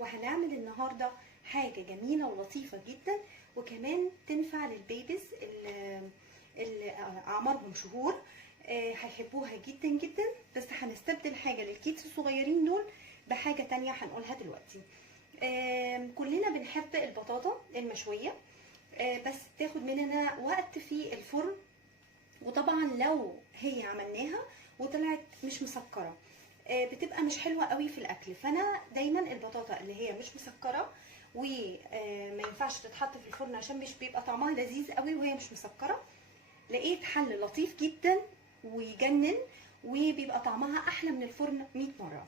وهنعمل النهارده حاجه جميله ولطيفه جدا، وكمان تنفع للبيبيز اللي اعمارهم شهور. هيحبوها جدا جدا، بس هنستبدل حاجه للكيدز الصغيرين دول بحاجه تانية هنقولها دلوقتي. كلنا بنحب البطاطا المشويه، بس تاخد مننا وقت في الفرن، وطبعا لو هي عملناها وطلعت مش مسكره بتبقى مش حلوه قوي في الاكل. فانا دايما البطاطا اللي هي مش مسكره وما ينفعش تتحط في الفرن عشان مش بيبقى طعمها لذيذ قوي وهي مش مسكره، لقيت حل لطيف جدا ويجنن وبيبقى طعمها احلى من الفرن 100 مره.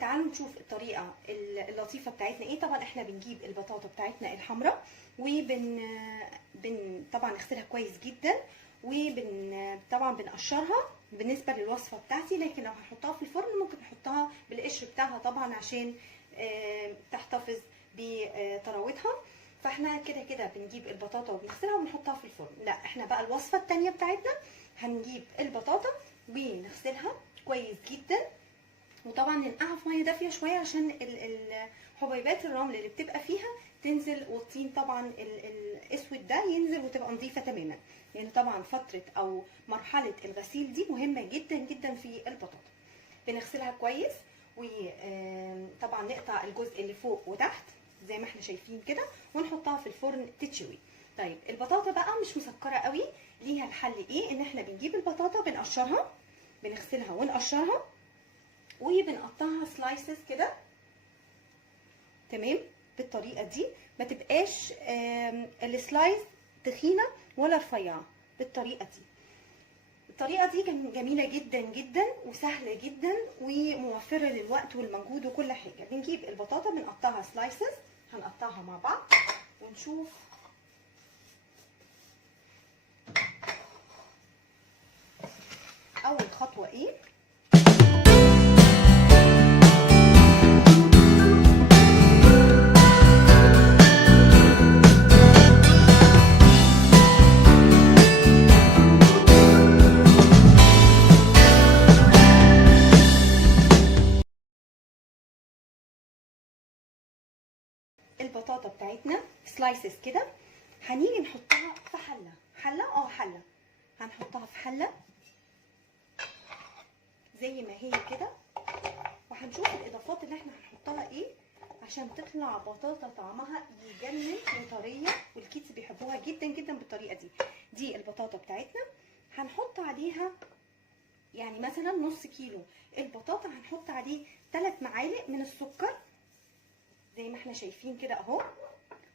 تعالوا نشوف الطريقه اللطيفه بتاعتنا ايه. طبعا احنا بنجيب البطاطا بتاعتنا الحمراء طبعا نغسلها كويس جدا، طبعا بنقشرها بالنسبه للوصفه بتاعتي، لكن لو هنحطها في الفرن ممكن نحطها بالقشر بتاعها طبعا عشان تحتفظ بطراوتها. فاحنا كده كده بنجيب البطاطا وبنغسلها ونحطها في الفرن. لا، احنا بقى الوصفه الثانيه بتاعتنا هنجيب البطاطا ونغسلها كويس جدا، وطبعا ننقعها في ميه دافيه شويه عشان حبيبات الرمل اللي بتبقى فيها تنزل، والطين طبعا الاسود ده ينزل وتبقى نظيفه تماما. يعني طبعا فتره او مرحله الغسيل دي مهمه جدا جدا في البطاطا. بنغسلها كويس، وطبعا نقطع الجزء اللي فوق وتحت زي ما احنا شايفين كده، ونحطها في الفرن تتشوي. طيب البطاطا بقى مش مسكره قوي، ليها الحل ايه؟ ان احنا بنجيب البطاطا بنقشرها، بنغسلها ونقشرها وبنقطعها سلايسز كده، تمام؟ بالطريقه دي ما تبقاش السلايز تخينه ولا رفيعه، بالطريقه دي. الطريقه دي جميله جدا جدا وسهله جدا وموفره للوقت والمجهود وكل حاجه. بنجيب البطاطا بنقطعها سلايسز، هنقطعها مع بعض ونشوف اول خطوه ايه. البطاطا بتاعتنا سلايسز كده، هنيجي نحطها في حله هنحطها في حله زي ما هي كده، وهنشوف الاضافات اللي احنا هنحطها ايه عشان تطلع بطاطا طعمها يجنن وطريه، والكيدز بيحبوها جدا جدا بالطريقه دي. دي البطاطا بتاعتنا، هنحط عليها يعني مثلا نص كيلو البطاطا، هنحط عليه 3 معالق من السكر زي ما احنا شايفين كده اهو،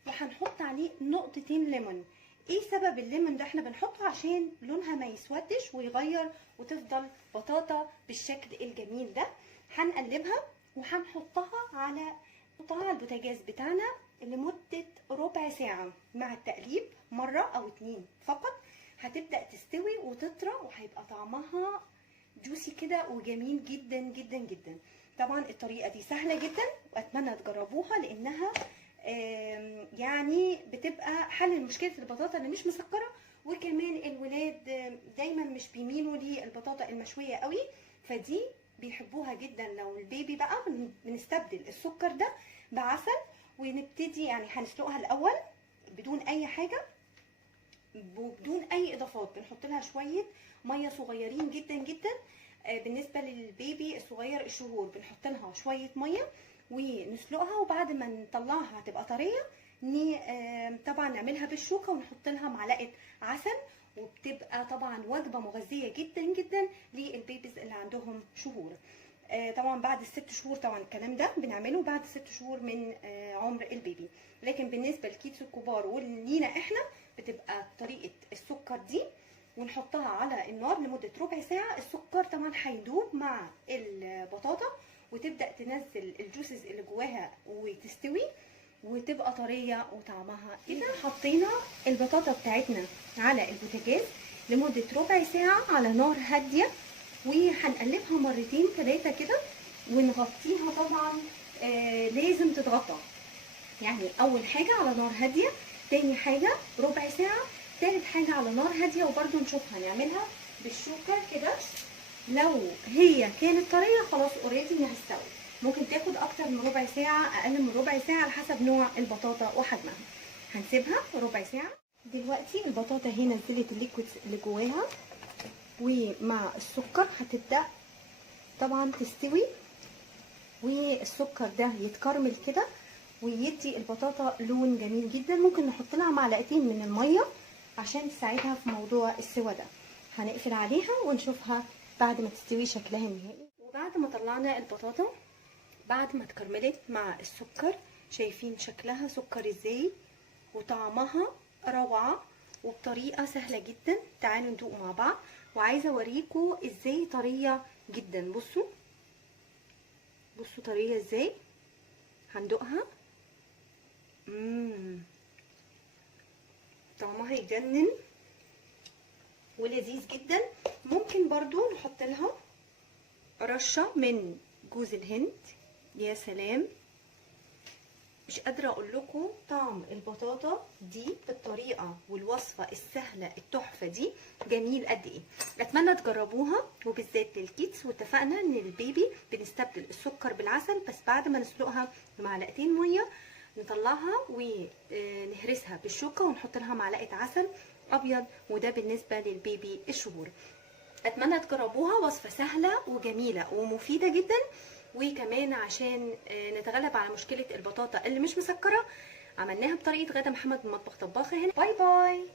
وهنحط عليه نقطتين ليمون. ايه سبب الليمون ده؟ احنا بنحطه عشان لونها ما يسودش ويغير وتفضل بطاطا بالشكل الجميل ده. هنقلبها وهنحطها على البوتاجاز بتاعنا لمدة ربع ساعة مع التقليب مرة او 2 فقط. هتبدأ تستوي وتطرى وهيبقى طعمها جوسي كده وجميل جدا جدا جدا. طبعا الطريقه دي سهله جدا واتمنى تجربوها، لانها يعني بتبقى حل لمشكله البطاطا اللي مش مسكره. وكمان الولاد دايما مش بيميلوا للبطاطا المشويه قوي، فدي بيحبوها جدا. لو البيبي بقى بنستبدل السكر ده بعسل، ونبتدي يعني هنسلقها الاول بدون اي حاجه وبدون اي اضافات. بنحط لها شويه ميه صغيرين جدا جدا. بالنسبه للبيبي الصغير الشهور بنحط لها شويه ميه ونسلقها، وبعد ما نطلعها هتبقى طريه طبعا نعملها بالشوكه ونحط لها معلقه عسل، وبتبقى طبعا وجبه مغذيه جدا جدا للبيبيز اللي عندهم شهور. طبعا بعد ال6 شهور، طبعا الكلام ده بنعمله بعد 6 شهور من عمر البيبي، لكن بالنسبه للكيدز الكبار ولينا احنا بتبقى طريقه السكر دي، ونحطها على النار لمدة ربع ساعة. السكر طبعا هيدوب مع البطاطا وتبدأ تنزل الجوسز اللي جواها وتستوي وتبقى طرية وطعمها كده. حطينا البطاطا بتاعتنا على البوتاجاز لمدة ربع ساعة على نار هادية، وهنقلبها مرتين 3 كده ونغطيها. طبعا لازم تتغطى، يعني اول حاجة على نار هادية، تاني حاجة ربع ساعة، تالت حاجة على نار هادية. وبرده نشوفها نعملها بالشوكة كده، لو هي كانت طرية خلاص اوريدي انها استوت، ممكن تاخد اكتر من ربع ساعه، اقل من ربع ساعه، على حسب نوع البطاطا وحجمها. هنسيبها ربع ساعه. دلوقتي البطاطا هي نزلت الليكويد اللي جواها، ومع السكر هتبدا طبعا تستوي، والسكر ده يتكرمل كده ويدي البطاطا لون جميل جدا. ممكن نحط لها معلقتين من الميه عشان تساعدها في موضوع السوا ده. هنقفل عليها ونشوفها بعد ما تستوي شكلها النهائي. وبعد ما طلعنا البطاطا بعد ما اتكرملت مع السكر، شايفين شكلها سكر ازاي وطعمها روعه وبطريقه سهله جدا. تعالوا ندوق مع بعض، وعايزه اوريكم ازاي طريه جدا. بصوا طريه ازاي. هندوقها. طعمها يجنن ولذيذ جدا. ممكن برضو نحط لها رشه من جوز الهند. يا سلام، مش قادره اقول لكم طعم البطاطا دي بالطريقه والوصفه السهله التحفه دي جميل قد ايه. اتمنى تجربوها، وبالذات للكيدز. واتفقنا ان البيبي بنستبدل السكر بالعسل، بس بعد ما نسلقها بمعلقتين ميه نطلعها ونهرسها بالشوكه ونحط لها معلقه عسل ابيض، وده بالنسبه للبيبي الشهور. اتمنى تجربوها، وصفه سهله وجميله ومفيده جدا. وكمان عشان نتغلب على مشكله البطاطا اللي مش مسكره، عملناها بطريقه غدا محمد من مطبخ طباخه هنا. باي باي.